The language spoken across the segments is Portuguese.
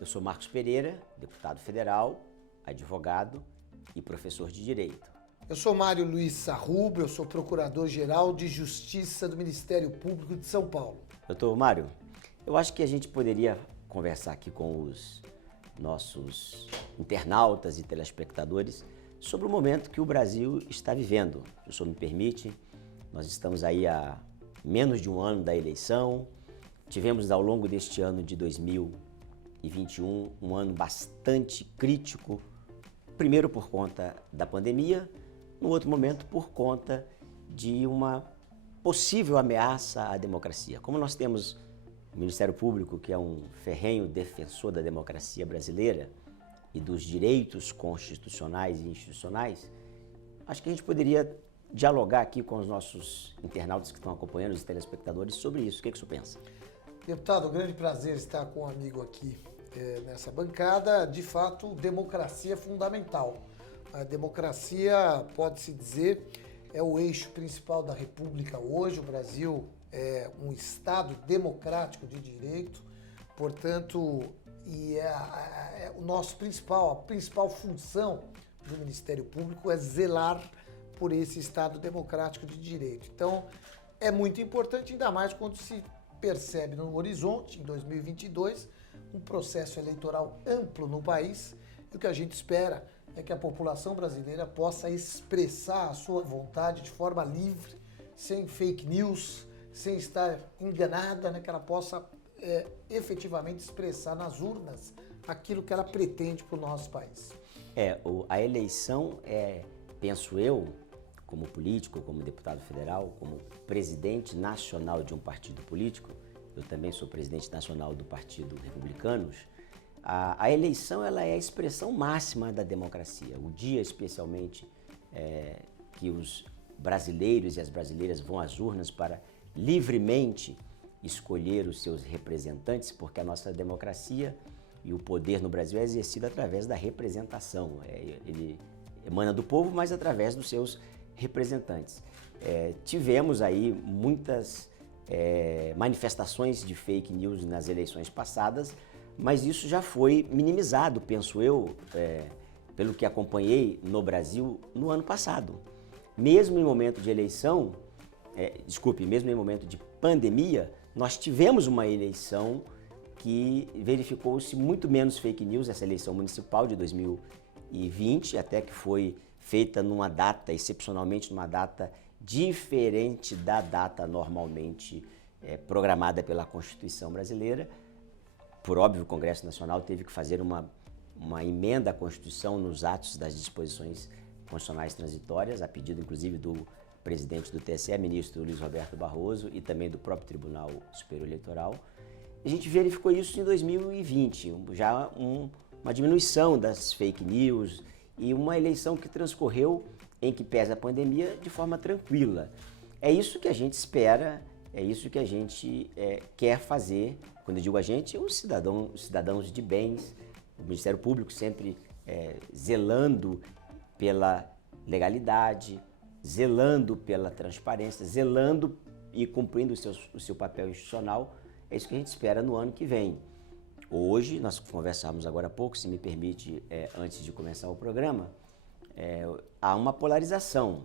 Eu sou Marcos Pereira, deputado federal, advogado e professor de Direito. Eu sou Mário Luiz Sarrubo, eu sou Procurador-Geral de Justiça do Ministério Público de São Paulo. Doutor Mário, eu acho que a gente poderia conversar aqui com os nossos internautas e telespectadores sobre o momento que o Brasil está vivendo. Se o senhor me permite, nós estamos aí há menos de um ano da eleição. Tivemos ao longo deste ano de 2021 um ano bastante crítico, primeiro por conta da pandemia, no outro momento por conta de uma possível ameaça à democracia. Como nós temos o Ministério Público, que é um ferrenho defensor da democracia brasileira e dos direitos constitucionais e institucionais, acho que a gente poderia dialogar aqui com os nossos internautas que estão acompanhando, os telespectadores, sobre isso. O que o senhor pensa? Deputado, um grande prazer estar com um amigo aqui nessa bancada. De fato, democracia é fundamental. A democracia, pode-se dizer, é o eixo principal da República hoje. O Brasil é um Estado democrático de direito, portanto, a principal função do Ministério Público é zelar por esse Estado democrático de direito. Então, é muito importante, ainda mais quando se percebe no horizonte, em 2022, um processo eleitoral amplo no país, e o que a gente espera é que a população brasileira possa expressar a sua vontade de forma livre, sem fake news, sem estar enganada, que ela possa efetivamente expressar nas urnas aquilo que ela pretende para o nosso país. A eleição penso eu, como político, como deputado federal, como presidente nacional de um partido político, eu também sou presidente nacional do Partido Republicanos, a eleição ela é a expressão máxima da democracia. O dia, especialmente, que os brasileiros e as brasileiras vão às urnas para livremente escolher os seus representantes, porque a nossa democracia e o poder no Brasil é exercido através da representação. Ele emana do povo, mas através dos seus representantes. Tivemos aí muitas manifestações de fake news nas eleições passadas, mas isso já foi minimizado, penso eu, pelo que acompanhei no Brasil no ano passado. Mesmo em momento de eleição, mesmo em momento de pandemia, nós tivemos uma eleição que verificou-se muito menos fake news, essa eleição municipal de 2020, até que foi feita numa data, excepcionalmente numa data diferente da data normalmente programada pela Constituição brasileira. Por óbvio, o Congresso Nacional teve que fazer uma emenda à Constituição nos atos das disposições constitucionais transitórias, a pedido inclusive do presidente do TSE, ministro Luiz Roberto Barroso, e também do próprio Tribunal Superior Eleitoral. A gente verificou isso em 2020, já uma diminuição das fake news e uma eleição que transcorreu, em que pese a pandemia, de forma tranquila. É isso que a gente espera, é isso que a gente quer fazer. Quando eu digo a gente, os cidadãos de bens, o Ministério Público sempre zelando pela legalidade, zelando pela transparência, zelando e cumprindo o seu papel institucional. É isso que a gente espera no ano que vem. Hoje, nós conversamos agora há pouco, se me permite, antes de começar o programa, há uma polarização.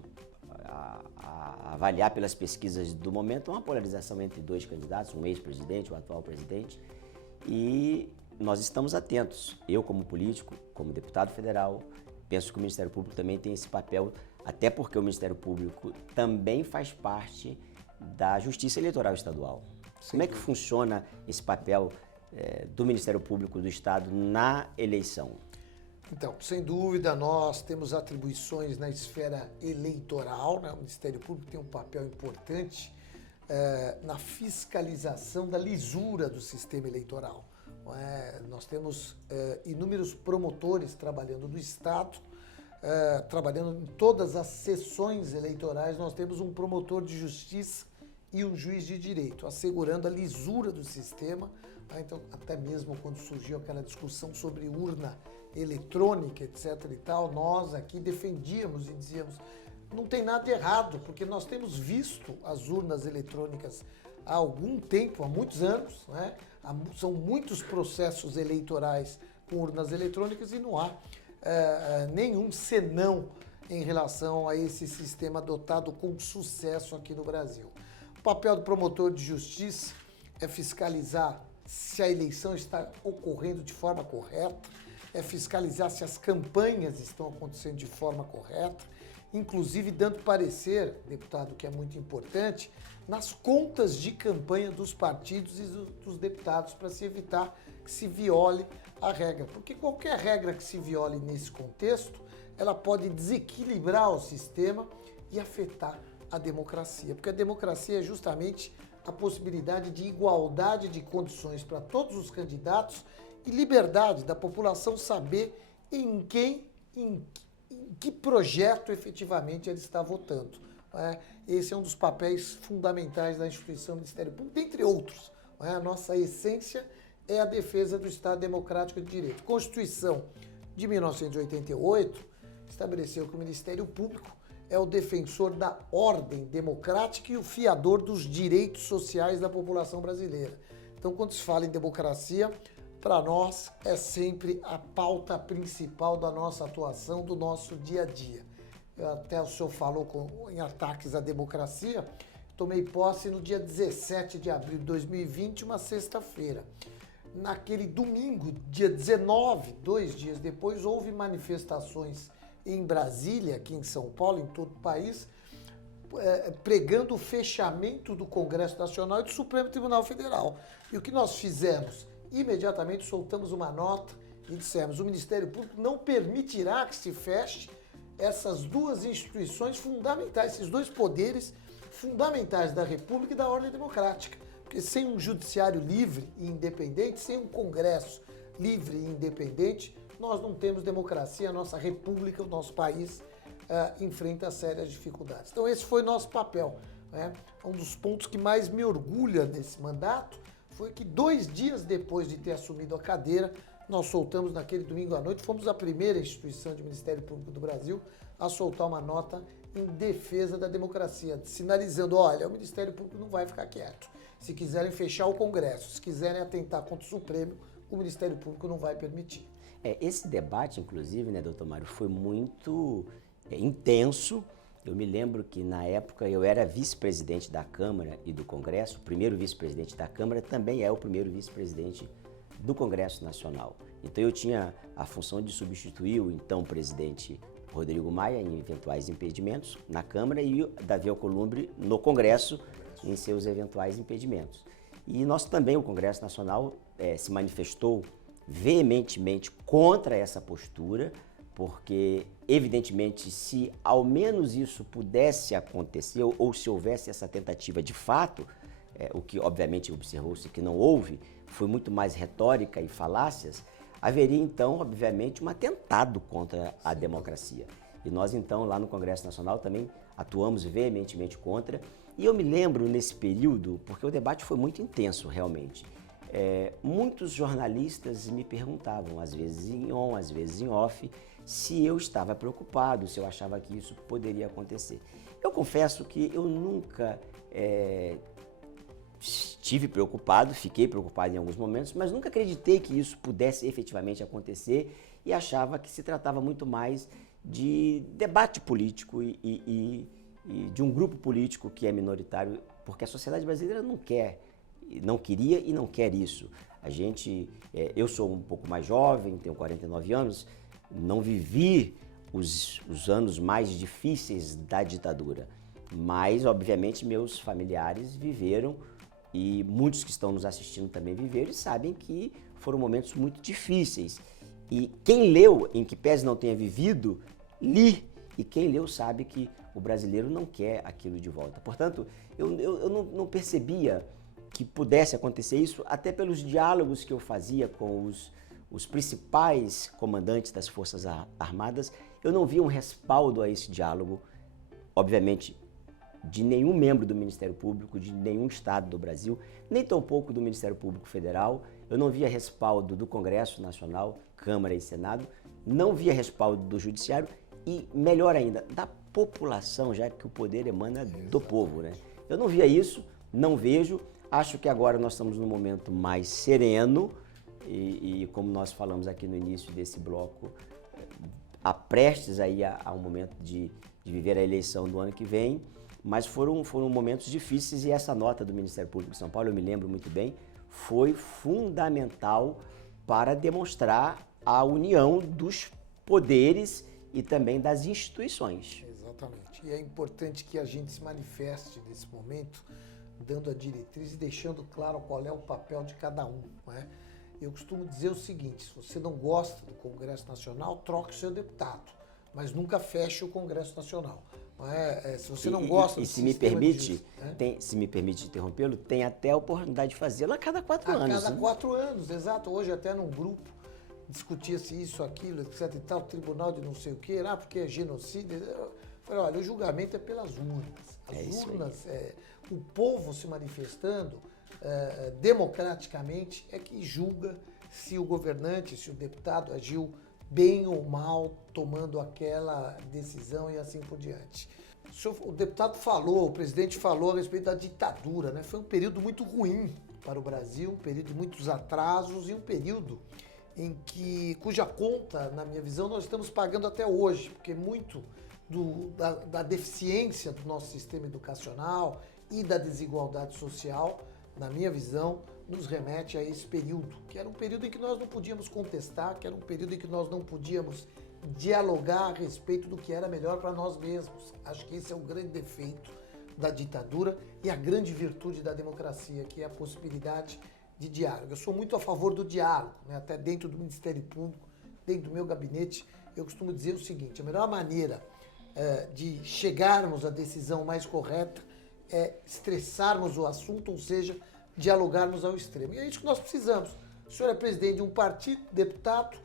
A avaliar pelas pesquisas do momento, uma polarização entre dois candidatos, um ex-presidente, um atual presidente, e nós estamos atentos. Eu, como político, como deputado federal, penso que o Ministério Público também tem esse papel, até porque o Ministério Público também faz parte da Justiça Eleitoral Estadual. Sim. Como é que funciona esse papel do Ministério Público do Estado na eleição? Então, sem dúvida, nós temos atribuições na esfera eleitoral, né? O Ministério Público tem um papel importante na fiscalização da lisura do sistema eleitoral. Nós temos inúmeros promotores trabalhando no Estado, trabalhando em todas as sessões eleitorais. Nós temos um promotor de justiça e um juiz de direito, assegurando a lisura do sistema. Então, até mesmo quando surgiu aquela discussão sobre urna eletrônica, etc. e tal, nós aqui defendíamos e dizíamos, não tem nada de errado, porque nós temos visto as urnas eletrônicas há algum tempo, há muitos anos, né? São muitos processos eleitorais com urnas eletrônicas e não há nenhum senão em relação a esse sistema adotado com sucesso aqui no Brasil. O papel do promotor de justiça é fiscalizar se a eleição está ocorrendo de forma correta, é fiscalizar se as campanhas estão acontecendo de forma correta, inclusive dando parecer, deputado, que é muito importante, nas contas de campanha dos partidos e dos deputados, para se evitar que se viole a regra. Porque qualquer regra que se viole nesse contexto, ela pode desequilibrar o sistema e afetar a democracia. Porque a democracia é justamente a possibilidade de igualdade de condições para todos os candidatos e liberdade da população saber em que projeto efetivamente ele está votando. Esse é um dos papéis fundamentais da instituição Ministério Público, dentre outros. A nossa essência é a defesa do Estado Democrático de Direito. A Constituição de 1988 estabeleceu que o Ministério Público é o defensor da ordem democrática e o fiador dos direitos sociais da população brasileira. Então, quando se fala em democracia, para nós é sempre a pauta principal da nossa atuação, do nosso dia a dia. Até o senhor falou em ataques à democracia, tomei posse no dia 17 de abril de 2020, uma sexta-feira. Naquele domingo, dia 19, 2 dias depois, houve manifestações em Brasília, aqui em São Paulo, em todo o país, pregando o fechamento do Congresso Nacional e do Supremo Tribunal Federal. E o que nós fizemos? Imediatamente soltamos uma nota e dissemos: o Ministério Público não permitirá que se feche essas duas instituições fundamentais, esses dois poderes fundamentais da República e da ordem democrática. Porque sem um judiciário livre e independente, sem um Congresso livre e independente, nós não temos democracia, a nossa república, o nosso país enfrenta sérias dificuldades. Então esse foi nosso papel. Um dos pontos que mais me orgulha nesse mandato foi que 2 dias depois de ter assumido a cadeira, nós soltamos naquele domingo à noite, fomos a primeira instituição de Ministério Público do Brasil a soltar uma nota em defesa da democracia, sinalizando: olha, o Ministério Público não vai ficar quieto. Se quiserem fechar o Congresso, se quiserem atentar contra o Supremo, o Ministério Público não vai permitir. Esse debate, inclusive, né, doutor Mário, foi muito intenso. Eu me lembro que, na época, eu era vice-presidente da Câmara e do Congresso. O primeiro vice-presidente da Câmara também é o primeiro vice-presidente do Congresso Nacional. Então, eu tinha a função de substituir o então presidente Rodrigo Maia em eventuais impedimentos na Câmara e o Davi Alcolumbre no Congresso em seus eventuais impedimentos. E nós também, o Congresso Nacional, se manifestou veementemente contra essa postura, porque, evidentemente, se ao menos isso pudesse acontecer, ou se houvesse essa tentativa de fato, o que obviamente observou-se que não houve, foi muito mais retórica e falácias, haveria então, obviamente, um atentado contra a democracia. E nós então, lá no Congresso Nacional, também atuamos veementemente contra. E eu me lembro nesse período, porque o debate foi muito intenso realmente, muitos jornalistas me perguntavam, às vezes em on, às vezes em off, se eu estava preocupado, se eu achava que isso poderia acontecer. Eu confesso que eu nunca estive preocupado, fiquei preocupado em alguns momentos, mas nunca acreditei que isso pudesse efetivamente acontecer e achava que se tratava muito mais de debate político e de um grupo político que é minoritário, porque a sociedade brasileira não queria e não quer isso. Eu sou um pouco mais jovem, tenho 49 anos, não vivi os anos mais difíceis da ditadura, mas obviamente meus familiares viveram e muitos que estão nos assistindo também viveram e sabem que foram momentos muito difíceis. E quem leu, em que pese não tenha vivido, li, e quem leu sabe que o brasileiro não quer aquilo de volta. Portanto, eu não percebia que pudesse acontecer isso, até pelos diálogos que eu fazia com os principais comandantes das Forças Armadas, eu não via um respaldo a esse diálogo, obviamente, de nenhum membro do Ministério Público, de nenhum estado do Brasil, nem tampouco do Ministério Público Federal. Eu não via respaldo do Congresso Nacional, Câmara e Senado, não via respaldo do Judiciário e, melhor ainda, da população, já que o poder emana do povo, né? Eu não via isso, não vejo. Acho que agora nós estamos num momento mais sereno e como nós falamos aqui no início desse bloco, prestes aí a um momento de viver a eleição do ano que vem, mas foram momentos difíceis e essa nota do Ministério Público de São Paulo, eu me lembro muito bem, foi fundamental para demonstrar a união dos poderes e também das instituições. Exatamente. E é importante que a gente se manifeste nesse momento, dando a diretriz e deixando claro qual é o papel de cada um, não é? Eu costumo dizer o seguinte: se você não gosta do Congresso Nacional, troque o seu deputado, mas nunca feche o Congresso Nacional. Não é? Se você não gosta do se me permite, se me permite interrompê-lo, tem até a oportunidade de fazê-lo a cada 4 anos. A cada 4 anos, exato. Hoje até num grupo discutia-se isso, aquilo, etc e tal, tribunal de não sei o quê, porque é genocídio. Eu falei, olha, o julgamento é pelas urnas. As urnas, o povo se manifestando democraticamente é que julga se o governante, se o deputado agiu bem ou mal, tomando aquela decisão e assim por diante. O deputado falou, o presidente falou a respeito da ditadura, né? Foi um período muito ruim para o Brasil, um período de muitos atrasos e um período cuja conta, na minha visão, nós estamos pagando até hoje, porque muito da deficiência do nosso sistema educacional e da desigualdade social, na minha visão, nos remete a esse período, que era um período em que nós não podíamos contestar, que era um período em que nós não podíamos dialogar a respeito do que era melhor para nós mesmos. Acho que esse é o grande defeito da ditadura e a grande virtude da democracia, que é a possibilidade de diálogo. Eu sou muito a favor do diálogo, né? Até dentro do Ministério Público, dentro do meu gabinete, eu costumo dizer o seguinte: a melhor maneira de chegarmos à decisão mais correta é estressarmos o assunto, ou seja, dialogarmos ao extremo. E é isso que nós precisamos. O senhor é presidente de um partido, deputado,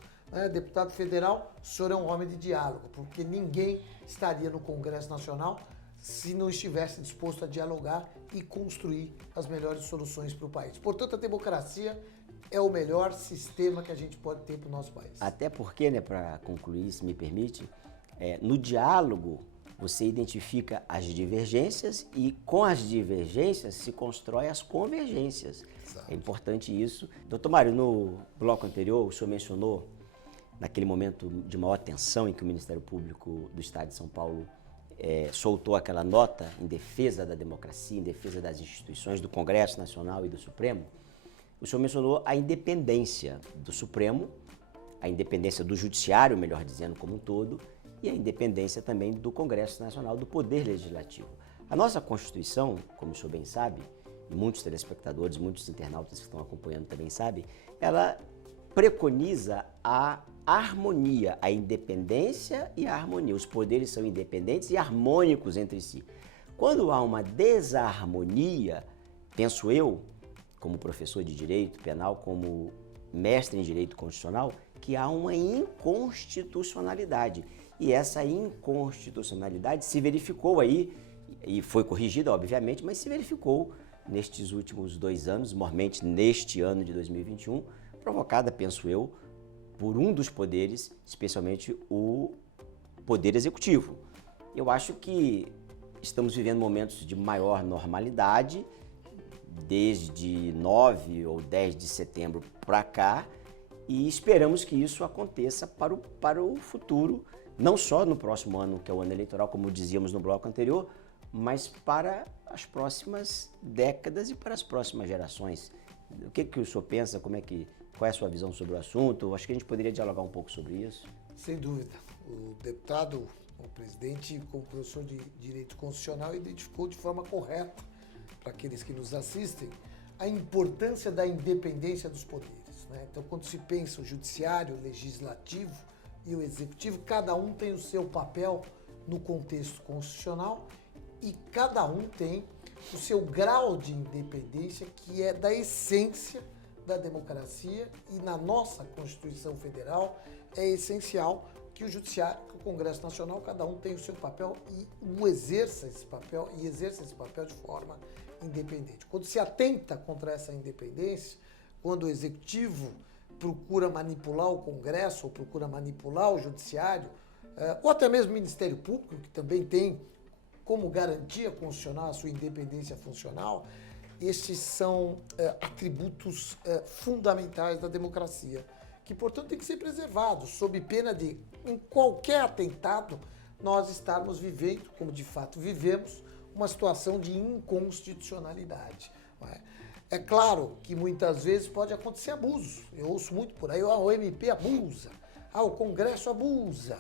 deputado federal, o senhor é um homem de diálogo, porque ninguém estaria no Congresso Nacional se não estivesse disposto a dialogar e construir as melhores soluções para o país. Portanto, a democracia é o melhor sistema que a gente pode ter para o nosso país. Até porque, né, para concluir, se me permite, no diálogo você identifica as divergências e com as divergências se constrói as convergências. Exato. É importante isso. Doutor Mário, no bloco anterior o senhor mencionou, naquele momento de maior tensão em que o Ministério Público do Estado de São Paulo soltou aquela nota em defesa da democracia, em defesa das instituições do Congresso Nacional e do Supremo, o senhor mencionou a independência do Supremo, a independência do Judiciário, melhor dizendo, como um todo, e a independência também do Congresso Nacional, do Poder Legislativo. A nossa Constituição, como o senhor bem sabe, e muitos telespectadores, muitos internautas que estão acompanhando também sabem, ela preconiza a harmonia, a independência e a harmonia. Os poderes são independentes e harmônicos entre si. Quando há uma desarmonia, penso eu, como professor de direito penal, como mestre em direito constitucional, que há uma inconstitucionalidade. E essa inconstitucionalidade se verificou aí, e foi corrigida, obviamente, mas se verificou nestes últimos 2 anos, mormente neste ano de 2021, provocada, penso eu, por um dos poderes, especialmente o Poder Executivo. Eu acho que estamos vivendo momentos de maior normalidade, desde 9 ou 10 de setembro para cá, e esperamos que isso aconteça para o futuro, não só no próximo ano, que é o ano eleitoral, como dizíamos no bloco anterior, mas para as próximas décadas e para as próximas gerações. O que o senhor pensa? Qual é a sua visão sobre o assunto? Acho que a gente poderia dialogar um pouco sobre isso. Sem dúvida. O deputado, o presidente, como professor de Direito Constitucional, identificou de forma correta, para aqueles que nos assistem, a importância da independência dos poderes, né? Então, quando se pensa o judiciário, o legislativo e o executivo, cada um tem o seu papel no contexto constitucional e cada um tem o seu grau de independência, que é da essência da democracia, e na nossa Constituição Federal é essencial que o Judiciário, que o Congresso Nacional, cada um tem o seu papel e exerça esse papel de forma independente. Quando se atenta contra essa independência, quando o Executivo procura manipular o Congresso ou procura manipular o Judiciário, ou até mesmo o Ministério Público, que também tem como garantia constitucional a sua independência funcional, estes são atributos fundamentais da democracia, que, portanto, têm que ser preservados, sob pena de, em qualquer atentado, nós estarmos vivendo, como de fato vivemos, uma situação de inconstitucionalidade. Não é? É claro que muitas vezes pode acontecer abuso. Eu ouço muito por aí, o MP abusa, o Congresso abusa.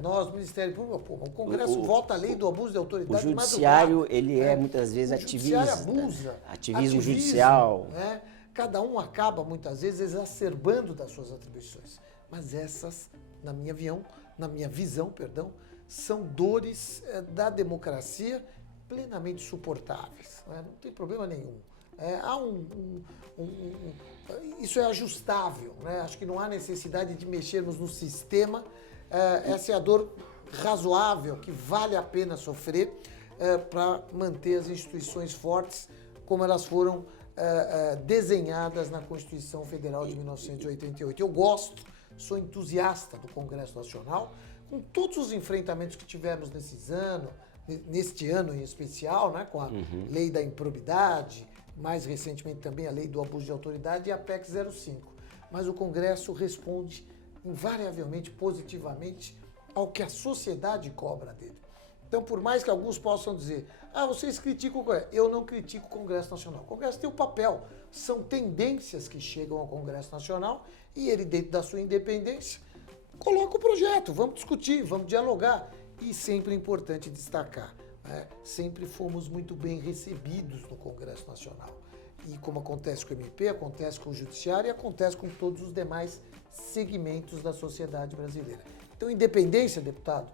Nós, Ministério Público, o Congresso vota a lei do abuso de autoridade. O judiciário, ele muitas vezes ativista. O judiciário abusa. Ativismo judicial. Cada um acaba, muitas vezes, exacerbando das suas atribuições. Mas essas, na minha visão, são dores da democracia plenamente suportáveis. Não tem problema nenhum. Isso é ajustável. Acho que não há necessidade de mexermos no sistema. Essa é a dor razoável, que vale a pena sofrer para manter as instituições fortes como elas foram desenhadas na Constituição Federal de 1988. Eu gosto, sou entusiasta do Congresso Nacional, com todos os enfrentamentos que tivemos neste ano em especial, com a Lei da Improbidade, mais recentemente também a Lei do Abuso de Autoridade e a PEC 05. Mas o Congresso responde invariavelmente, positivamente, ao que a sociedade cobra dele. Então, por mais que alguns possam dizer, vocês criticam o Congresso. Eu não critico o Congresso Nacional. O Congresso tem um papel. São tendências que chegam ao Congresso Nacional e ele, dentro da sua independência, coloca o projeto. Vamos discutir, vamos dialogar. E sempre é importante destacar, sempre fomos muito bem recebidos no Congresso Nacional. E como acontece com o MP, acontece com o Judiciário e acontece com todos os demais segmentos da sociedade brasileira. Então, independência, deputado,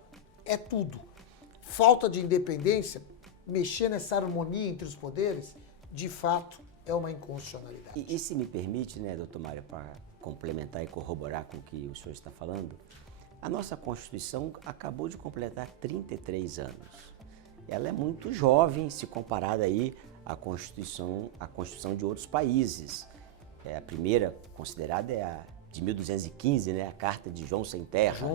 é tudo. Falta de independência, mexer nessa harmonia entre os poderes, de fato, é uma inconstitucionalidade. E se me permite, doutor Mário, para complementar e corroborar com o que o senhor está falando, a nossa Constituição acabou de completar 33 anos. Ela é muito jovem se comparada aí à Constituição de outros países. A primeira considerada é a de 1215, a Carta de João Sem Terra,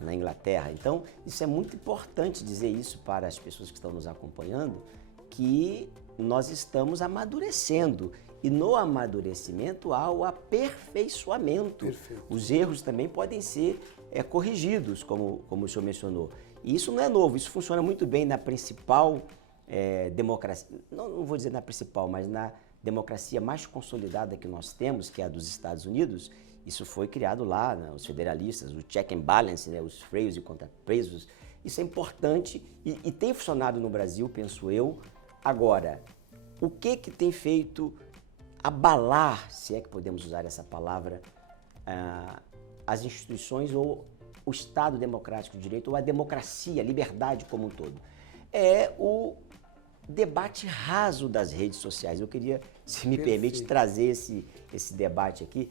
na Inglaterra. Então, isso é muito importante dizer isso para as pessoas que estão nos acompanhando, que nós estamos amadurecendo. E no amadurecimento há o aperfeiçoamento. Perfeito. Os erros também podem ser corrigidos, como o senhor mencionou. E isso não é novo, isso funciona muito bem na principal democracia, não vou dizer na principal, mas na democracia mais consolidada que nós temos, que é a dos Estados Unidos. Isso foi criado lá, os federalistas, o check and balance, os freios e contrapesos. Isso é importante e tem funcionado no Brasil, penso eu. Agora, o que tem feito abalar, se é que podemos usar essa palavra, as instituições ou o Estado democrático de direito, ou a democracia, a liberdade como um todo? É o debate raso das redes sociais. Eu queria, se me permite, trazer esse debate aqui.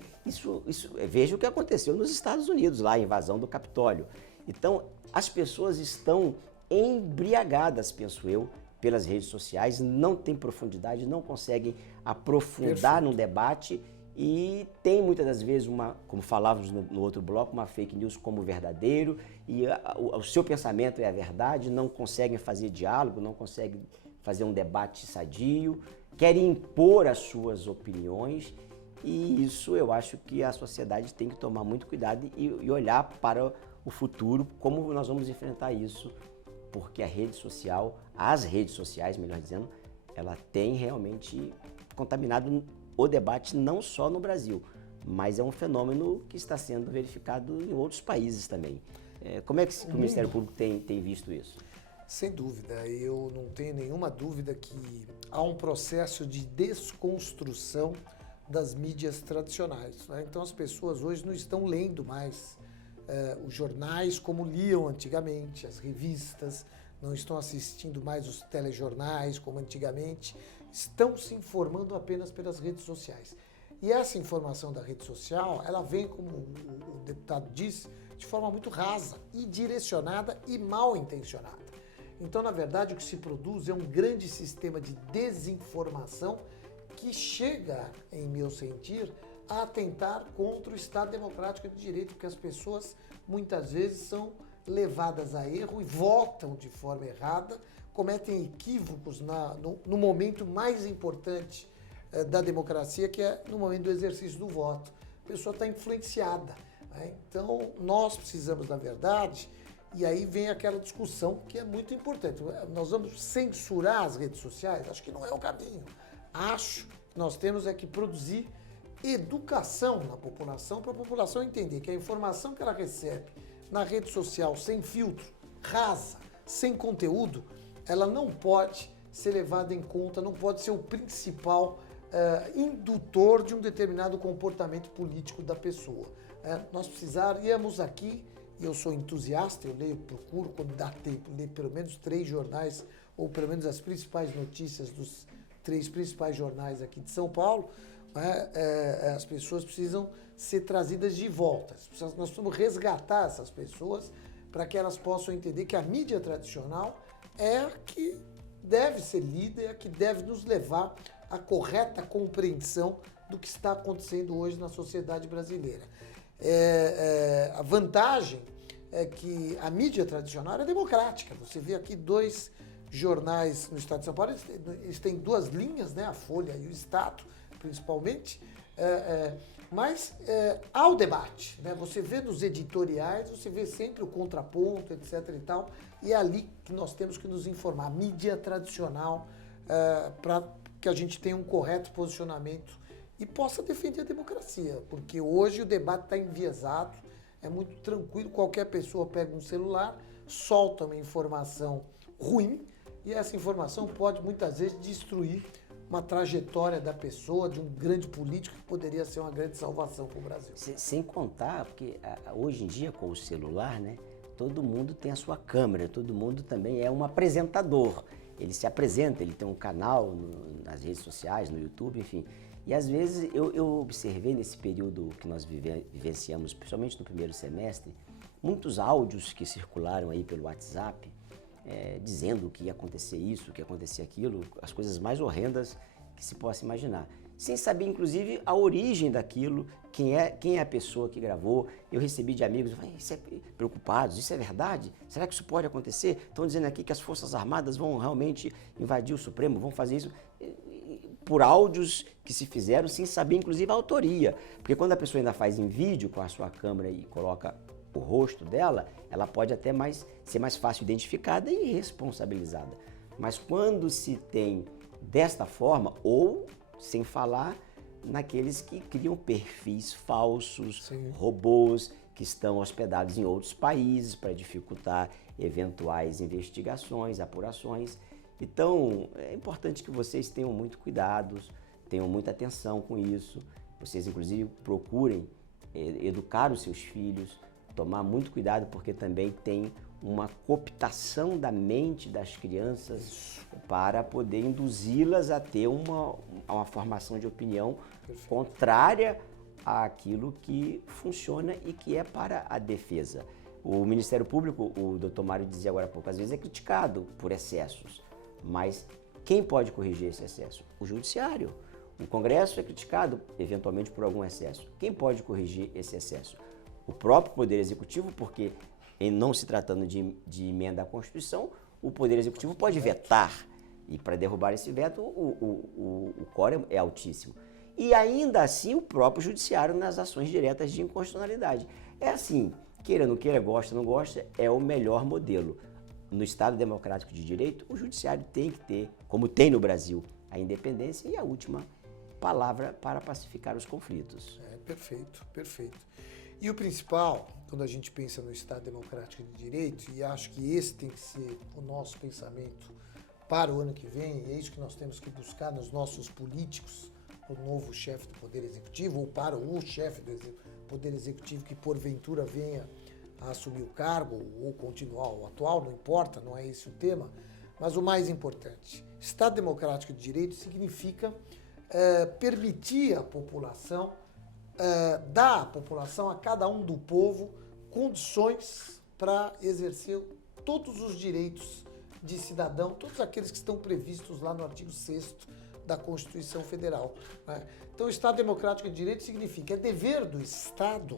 Veja o que aconteceu nos Estados Unidos, lá a invasão do Capitólio. Então, as pessoas estão embriagadas, penso eu, pelas redes sociais, não têm profundidade, não conseguem aprofundar no debate e tem muitas das vezes, como falávamos no outro bloco, uma fake news como verdadeiro e o seu pensamento é a verdade, não conseguem fazer diálogo, não conseguem fazer um debate sadio, querem impor as suas opiniões e isso eu acho que a sociedade tem que tomar muito cuidado e olhar para o futuro, como nós vamos enfrentar isso, porque as redes sociais, melhor dizendo, ela tem realmente contaminado o debate não só no Brasil, mas é um fenômeno que está sendo verificado em outros países também. Como é que o Ministério Público tem visto isso? Sem dúvida, eu não tenho nenhuma dúvida que há um processo de desconstrução das mídias tradicionais. Então as pessoas hoje não estão lendo mais os jornais como liam antigamente, as revistas, não estão assistindo mais os telejornais como antigamente, estão se informando apenas pelas redes sociais. E essa informação da rede social, ela vem, como o deputado disse, de forma muito rasa e direcionada e mal intencionada. Então, na verdade, o que se produz é um grande sistema de desinformação que chega, em meu sentir, a atentar contra o Estado Democrático de Direito, porque as pessoas muitas vezes são levadas a erro e votam de forma errada, cometem equívocos no momento mais importante da democracia, que é no momento do exercício do voto. A pessoa está influenciada, né? Então, nós precisamos, na verdade, e aí vem aquela discussão que é muito importante. Nós vamos censurar as redes sociais? Acho que não é o caminho. Acho que nós temos que produzir educação na população, para a população entender que a informação que ela recebe na rede social, sem filtro, rasa, sem conteúdo, ela não pode ser levada em conta, não pode ser o principal indutor de um determinado comportamento político da pessoa. Nós precisaríamos aqui, e eu sou entusiasta, eu leio, procuro, quando dá tempo, ler pelo menos 3 jornais, ou pelo menos as principais notícias dos 3 principais jornais aqui de São Paulo. As pessoas precisam ser trazidas de volta. Nós precisamos resgatar essas pessoas para que elas possam entender que a mídia tradicional é a que deve ser lida, é a que deve nos levar à correta compreensão do que está acontecendo hoje na sociedade brasileira. A vantagem é que a mídia tradicional é democrática. Você vê aqui 2 jornais no estado de São Paulo, eles têm 2 linhas, né? A Folha e o Estado, principalmente, mas há o debate, né? Você vê nos editoriais, você vê sempre o contraponto, etc. e tal, e é ali que nós temos que nos informar. A mídia tradicional, para que a gente tenha um correto posicionamento e possa defender a democracia, porque hoje o debate está enviesado, é muito tranquilo, qualquer pessoa pega um celular, solta uma informação ruim, e essa informação pode muitas vezes destruir uma trajetória da pessoa, de um grande político que poderia ser uma grande salvação para o Brasil. Sem contar, porque hoje em dia com o celular, né, todo mundo tem a sua câmera, todo mundo também é um apresentador. Ele se apresenta, ele tem um canal nas redes sociais, no YouTube, enfim. E às vezes eu observei nesse período que nós vivenciamos, principalmente no primeiro semestre, muitos áudios que circularam aí pelo WhatsApp, dizendo que ia acontecer isso, que ia acontecer aquilo, as coisas mais horrendas que se possa imaginar. Sem saber, inclusive, a origem daquilo, quem é a pessoa que gravou. Eu recebi de amigos preocupados, isso é verdade? Será que isso pode acontecer? Estão dizendo aqui que as Forças Armadas vão realmente invadir o Supremo, vão fazer isso por áudios que se fizeram sem saber, inclusive, a autoria. Porque quando a pessoa ainda faz em vídeo com a sua câmera e coloca o rosto dela, ela pode até ser mais fácil identificada e responsabilizada. Mas quando se tem desta forma, ou sem falar naqueles que criam perfis falsos, sim, robôs que estão hospedados em outros países para dificultar eventuais investigações, apurações. Então, é importante que vocês tenham muito cuidado, tenham muita atenção com isso. Vocês, inclusive, procurem educar os seus filhos, tomar muito cuidado, porque também tem uma cooptação da mente das crianças para poder induzi-las a ter uma formação de opinião contrária àquilo que funciona e que é para a defesa. O Ministério Público, o doutor Mário dizia agora há pouco, às vezes é criticado por excessos, mas quem pode corrigir esse excesso? O Judiciário. O Congresso é criticado, eventualmente, por algum excesso. Quem pode corrigir esse excesso? O próprio Poder Executivo, porque em não se tratando de emenda à Constituição, o Poder Executivo pode vetar. E para derrubar esse veto, o quórum é altíssimo. E ainda assim, o próprio Judiciário nas ações diretas de inconstitucionalidade. É assim, queira ou não queira, gosta ou não gosta, é o melhor modelo. No Estado Democrático de Direito, o Judiciário tem que ter, como tem no Brasil, a independência e a última palavra para pacificar os conflitos. Perfeito, perfeito. E o principal, quando a gente pensa no Estado Democrático de Direito, e acho que esse tem que ser o nosso pensamento para o ano que vem, e é isso que nós temos que buscar nos nossos políticos, o novo chefe do Poder Executivo, ou para o chefe do Poder Executivo que porventura venha a assumir o cargo, ou continuar o atual, não importa, não é esse o tema, mas o mais importante, Estado Democrático de Direito significa permitir à população, dar à população, a cada um do povo, condições para exercer todos os direitos de cidadão, todos aqueles que estão previstos lá no artigo 6º da Constituição Federal. Então, o Estado Democrático de Direito significa, é dever do Estado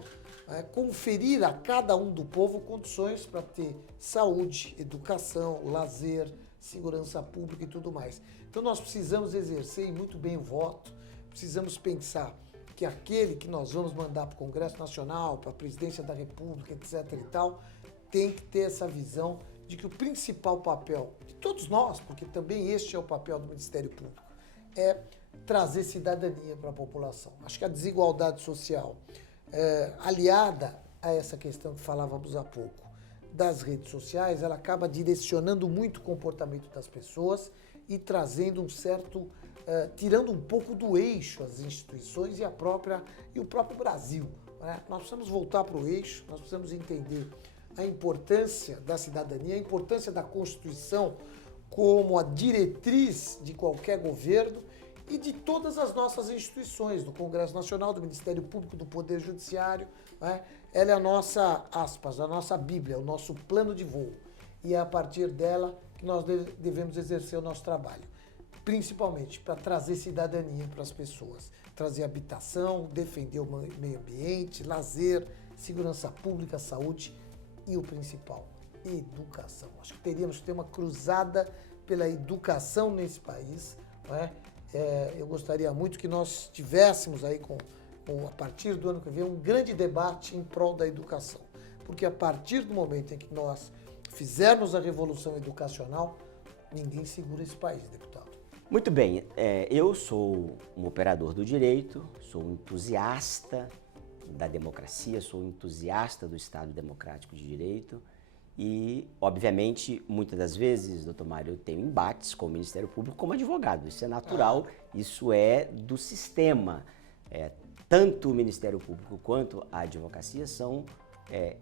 conferir a cada um do povo condições para ter saúde, educação, lazer, segurança pública e tudo mais. Então nós precisamos exercer muito bem o voto, precisamos pensar que aquele que nós vamos mandar para o Congresso Nacional, para a Presidência da República, etc. e tal, tem que ter essa visão de que o principal papel de todos nós, porque também este é o papel do Ministério Público, é trazer cidadania para a população. Acho que a desigualdade social, aliada a essa questão que falávamos há pouco, das redes sociais, ela acaba direcionando muito o comportamento das pessoas e trazendo um certo, tirando um pouco do eixo as instituições e o próprio Brasil, né? Nós precisamos voltar para o eixo, nós precisamos entender a importância da cidadania, a importância da Constituição como a diretriz de qualquer governo e de todas as nossas instituições, do Congresso Nacional, do Ministério Público, do Poder Judiciário, né? Ela é a nossa, aspas, a nossa Bíblia, o nosso plano de voo. E é a partir dela que nós devemos exercer o nosso trabalho, principalmente para trazer cidadania para as pessoas, trazer habitação, defender o meio ambiente, lazer, segurança pública, saúde e o principal, educação. Acho que teríamos que ter uma cruzada pela educação nesse país, né? Eu gostaria muito que nós tivéssemos aí, a partir do ano que vem, um grande debate em prol da educação. Porque a partir do momento em que nós fizermos a revolução educacional, ninguém segura esse país, deputado. Muito bem, eu sou um operador do direito, sou um entusiasta da democracia, sou um entusiasta do Estado Democrático de Direito e, obviamente, muitas das vezes, doutor Mário, eu tenho embates com o Ministério Público como advogado. Isso é natural, isso é do sistema. Tanto o Ministério Público quanto a advocacia são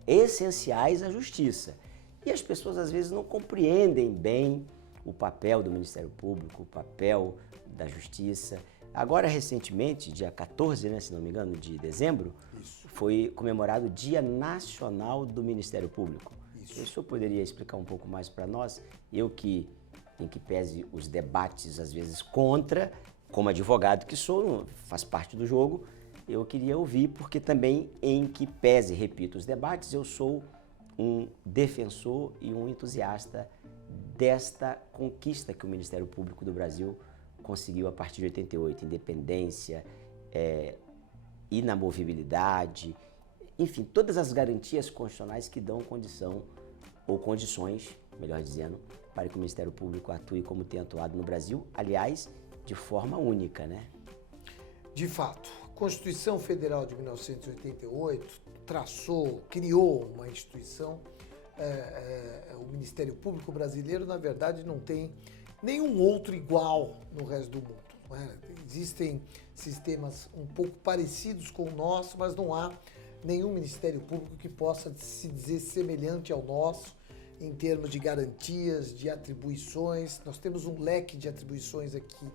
essenciais à justiça. E as pessoas, às vezes, não compreendem bem o papel do Ministério Público, o papel da justiça. Agora, recentemente, dia 14, né, se não me engano, de dezembro, foi comemorado o Dia Nacional do Ministério Público. O senhor poderia explicar um pouco mais para nós? Eu que, em que pese os debates, às vezes, contra, como advogado que sou, faz parte do jogo, eu queria ouvir, porque também, em que pese, repito, os debates, eu sou um defensor e um entusiasta desta conquista que o Ministério Público do Brasil conseguiu a partir de 88, independência, inamovibilidade, enfim, todas as garantias constitucionais que dão condição, ou condições, melhor dizendo, para que o Ministério Público atue como tem atuado no Brasil, aliás, de forma única, né? De fato, a Constituição Federal de 1988 criou uma instituição, o Ministério Público Brasileiro, na verdade, não tem nenhum outro igual no resto do mundo, não é? Existem sistemas um pouco parecidos com o nosso, mas não há nenhum Ministério Público que possa se dizer semelhante ao nosso em termos de garantias, de atribuições. Nós temos um leque de atribuições aqui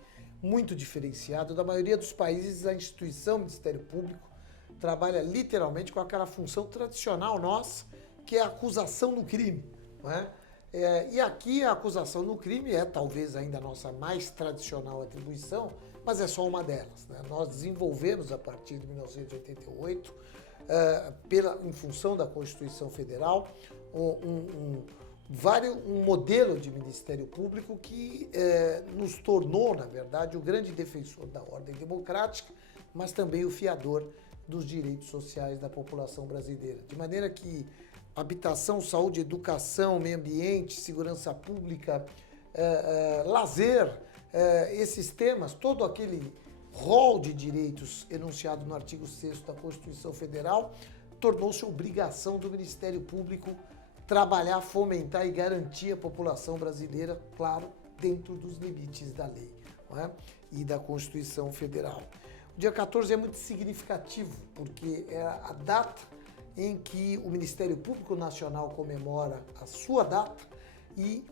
muito diferenciado. Da maioria dos países, a instituição Ministério Público trabalha literalmente com aquela função tradicional nossa, que é a acusação no crime, não é? E aqui a acusação no crime é talvez ainda a nossa mais tradicional atribuição, mas é só uma delas, né? Nós desenvolvemos a partir de 1988, em função da Constituição Federal, um modelo de Ministério Público que nos tornou, na verdade, o grande defensor da ordem democrática, mas também o fiador dos direitos sociais da população brasileira. De maneira que habitação, saúde, educação, meio ambiente, segurança pública, lazer, esses temas, todo aquele rol de direitos enunciado no artigo 6º da Constituição Federal, tornou-se obrigação do Ministério Público trabalhar, fomentar e garantir a população brasileira, claro, dentro dos limites da lei, não é? E da Constituição Federal. O dia 14 é muito significativo, porque é a data em que o Ministério Público Nacional comemora a sua data e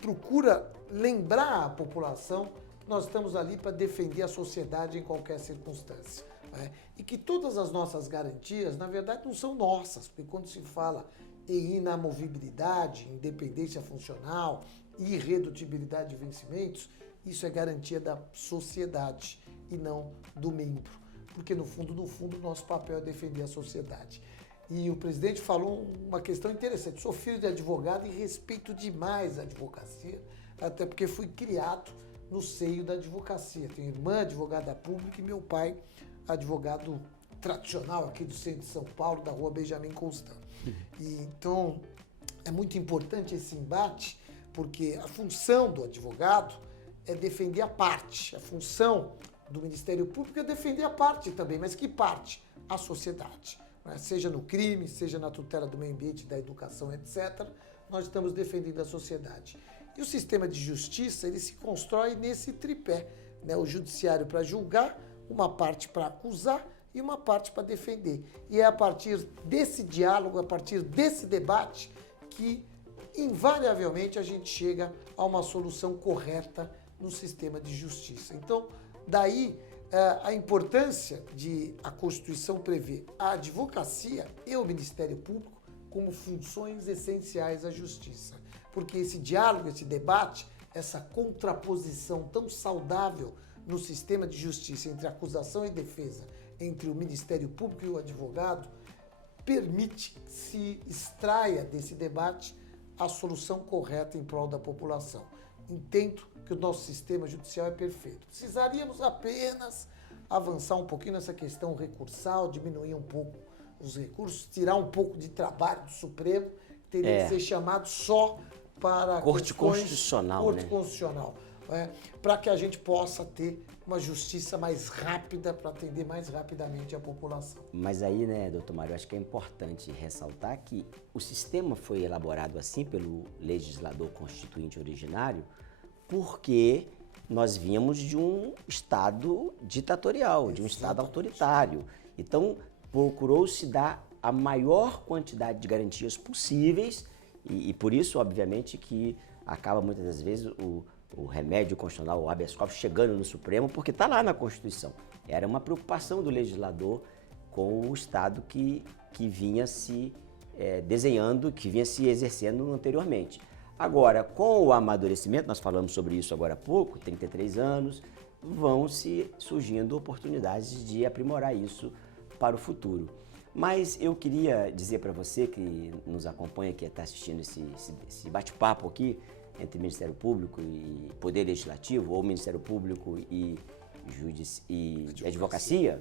procura lembrar a população que nós estamos ali para defender a sociedade em qualquer circunstância, né? E que todas as nossas garantias, na verdade, não são nossas, porque quando se fala em inamovibilidade, independência funcional, irredutibilidade de vencimentos, isso é garantia da sociedade e não do membro, porque no fundo, nosso papel é defender a sociedade. E o presidente falou uma questão interessante: sou filho de advogado e respeito demais a advocacia, até porque fui criado no seio da advocacia. Tenho irmã advogada pública e meu pai advogado tradicional aqui do centro de São Paulo, da rua Benjamin Constant. E, então, é muito importante esse embate, porque a função do advogado é defender a parte, a função do Ministério Público é defender a parte também, mas que parte? A sociedade. Né? Seja no crime, seja na tutela do meio ambiente, da educação, etc., nós estamos defendendo a sociedade. E o sistema de justiça, ele se constrói nesse tripé, né? O judiciário para julgar, uma parte para acusar e uma parte para defender. E é a partir desse diálogo, a partir desse debate, que invariavelmente a gente chega a uma solução correta no sistema de justiça. Então, daí a importância de a Constituição prever a advocacia e o Ministério Público como funções essenciais à justiça. Porque esse diálogo, esse debate, essa contraposição tão saudável no sistema de justiça entre acusação e defesa, entre o Ministério Público e o advogado, permite que se extraia desse debate a solução correta em prol da população. Entendo que o nosso sistema judicial é perfeito. Precisaríamos apenas avançar um pouquinho nessa questão recursal, diminuir um pouco os recursos, tirar um pouco de trabalho do Supremo, que teria que ser chamado só para Corte Constitucional, Corte Constitucional, para que a gente possa ter uma justiça mais rápida, para atender mais rapidamente a população. Mas aí, né, doutor Mário, eu acho que é importante ressaltar que o sistema foi elaborado assim pelo legislador constituinte originário porque nós vínhamos de um Estado ditatorial, de um Estado autoritário. Então, procurou-se dar a maior quantidade de garantias possíveis e por isso, obviamente, que acaba muitas das vezes o remédio constitucional, o habeas corpus, chegando no Supremo, porque está lá na Constituição. Era uma preocupação do legislador com o Estado que vinha se desenhando, que vinha se exercendo anteriormente. Agora, com o amadurecimento, nós falamos sobre isso agora há pouco, 33 anos, vão se surgindo oportunidades de aprimorar isso para o futuro. Mas eu queria dizer para você que nos acompanha, que está assistindo esse bate-papo aqui, entre Ministério Público e Poder Legislativo, ou Ministério Público e Advocacia,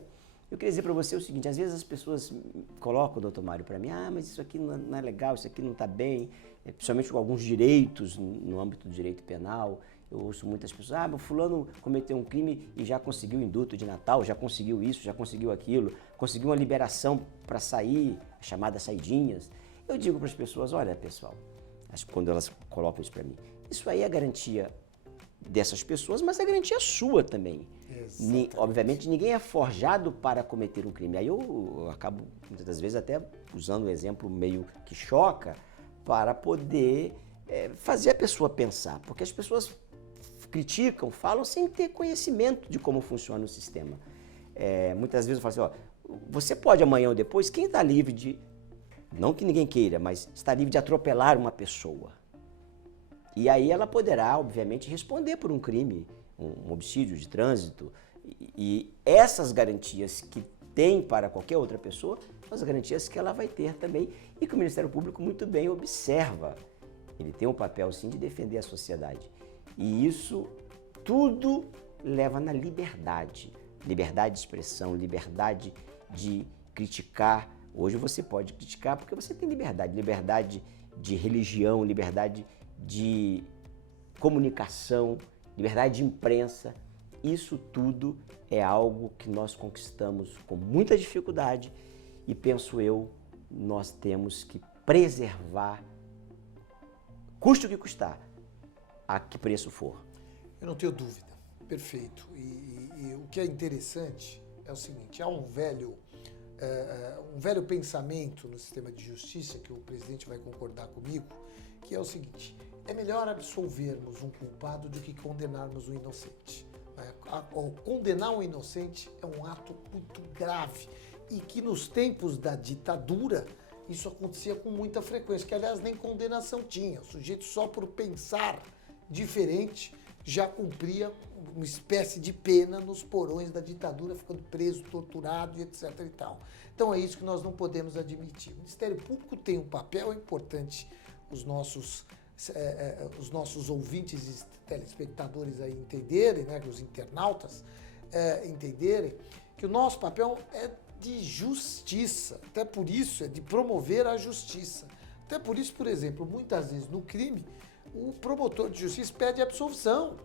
eu queria dizer para você o seguinte, às vezes as pessoas colocam, doutor Mário, para mim, mas isso aqui não é legal, isso aqui não está bem, principalmente com alguns direitos no âmbito do direito penal. Eu ouço muitas pessoas, mas fulano cometeu um crime e já conseguiu indulto de Natal, já conseguiu isso, já conseguiu aquilo, conseguiu uma liberação para sair, chamadas saidinhas. Eu digo para as pessoas, olha pessoal, quando elas colocam isso para mim, isso aí é garantia dessas pessoas, mas é garantia sua também. Obviamente ninguém é forjado para cometer um crime. Aí eu acabo muitas das vezes até usando um exemplo meio que choca para poder fazer a pessoa pensar, porque as pessoas criticam, falam sem ter conhecimento de como funciona o sistema. Muitas vezes eu falo assim, você pode amanhã ou depois, quem está livre de, não que ninguém queira, mas está livre de atropelar uma pessoa. E aí ela poderá, obviamente, responder por um crime, um homicídio de trânsito. E essas garantias que tem para qualquer outra pessoa, são as garantias que ela vai ter também e que o Ministério Público muito bem observa. Ele tem um papel, sim, de defender a sociedade. E isso tudo leva na liberdade. Liberdade de expressão, liberdade de criticar. Hoje você pode criticar porque você tem liberdade. Liberdade de religião, liberdade de comunicação, liberdade de imprensa. Isso tudo é algo que nós conquistamos com muita dificuldade e, penso eu, nós temos que preservar, custe o que custar, a que preço for. Eu não tenho dúvida, perfeito. E o que é interessante é o seguinte, há um velho pensamento no sistema de justiça, que o presidente vai concordar comigo, que é o seguinte, é melhor absolvermos um culpado do que condenarmos um inocente. Condenar um inocente é um ato muito grave e que nos tempos da ditadura isso acontecia com muita frequência, que aliás nem condenação tinha. O sujeito só por pensar diferente já cumpria uma espécie de pena nos porões da ditadura, ficando preso, torturado e etc. e tal. Então é isso que nós não podemos admitir. O Ministério Público tem um papel importante, os nossos os nossos ouvintes e telespectadores aí entenderem, né, os internautas entenderem, que o nosso papel é de justiça, até por isso é de promover a justiça. Até por isso, por exemplo, muitas vezes no crime, o promotor de justiça pede absolvição.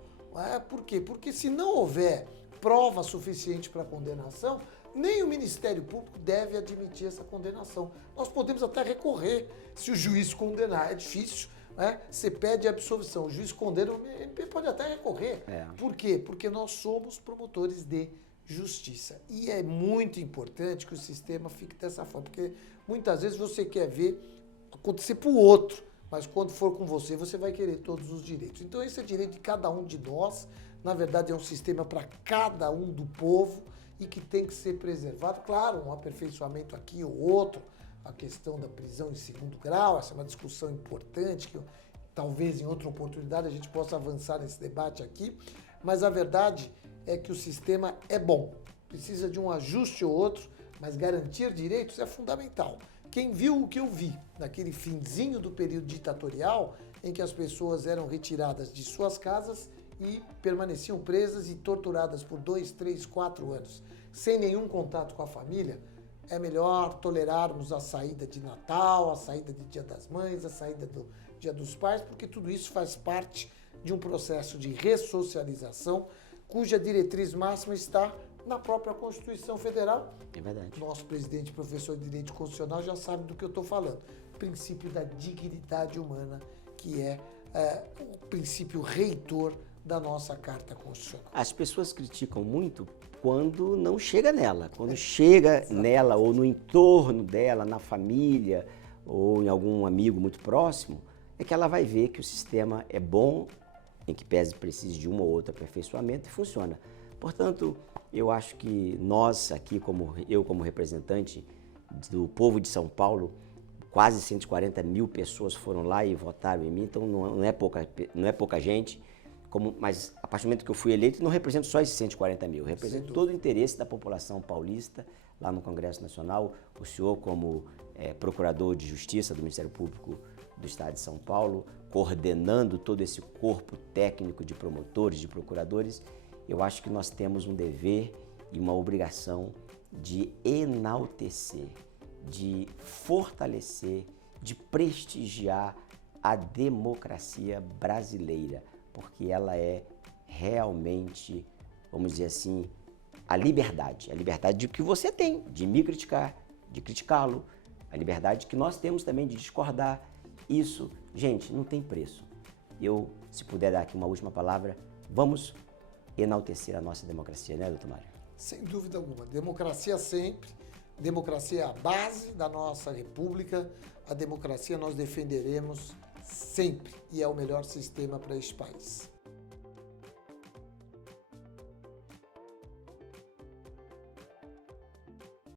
Por quê? Porque se não houver prova suficiente para condenação, nem o Ministério Público deve admitir essa condenação. Nós podemos até recorrer se o juiz condenar. É difícil, né? Você pede absolvição, o juiz condena, o MP pode até recorrer. Por quê? Porque nós somos promotores de justiça. E é muito importante que o sistema fique dessa forma, porque muitas vezes você quer ver acontecer para o outro, mas quando for com você, você vai querer todos os direitos. Então esse é direito de cada um de nós, na verdade é um sistema para cada um do povo e que tem que ser preservado. Claro, um aperfeiçoamento aqui ou outro, a questão da prisão em segundo grau, essa é uma discussão importante, que talvez em outra oportunidade a gente possa avançar nesse debate aqui, mas a verdade é que o sistema é bom, precisa de um ajuste ou outro, mas garantir direitos é fundamental. Quem viu o que eu vi naquele finzinho do período ditatorial, em que as pessoas eram retiradas de suas casas e permaneciam presas e torturadas por 2, 3, 4 anos, sem nenhum contato com a família, é melhor tolerarmos a saída de Natal, a saída de Dia das Mães, a saída do Dia dos Pais, porque tudo isso faz parte de um processo de ressocialização, cuja diretriz máxima está na própria Constituição Federal. É verdade. Nosso presidente, professor de Direito Constitucional, já sabe do que eu estou falando. O princípio da dignidade humana, que é o princípio reitor da nossa Carta Constitucional. As pessoas criticam muito quando não chega nela. Quando chega nela ou no entorno dela, na família ou em algum amigo muito próximo, é que ela vai ver que o sistema é bom, em que pese precise de um ou outro aperfeiçoamento e funciona. Portanto, eu acho que nós aqui, como representante do povo de São Paulo, quase 140 mil pessoas foram lá e votaram em mim, então não é pouca gente, mas a partir do momento que eu fui eleito, não represento só esses 140 mil, eu represento todo o interesse da população paulista lá no Congresso Nacional. O senhor, como procurador de Justiça do Ministério Público do Estado de São Paulo, coordenando todo esse corpo técnico de promotores, de procuradores, eu acho que nós temos um dever e uma obrigação de enaltecer, de fortalecer, de prestigiar a democracia brasileira, porque ela é realmente, vamos dizer assim, a liberdade de que você tem de me criticar, de criticá-lo, a liberdade que nós temos também de discordar. Isso, gente, não tem preço. Se puder dar aqui uma última palavra, vamos enaltecer a nossa democracia, né, doutor Mário? Sem dúvida alguma. Democracia sempre. Democracia é a base da nossa república. A democracia nós defenderemos sempre e é o melhor sistema para este país.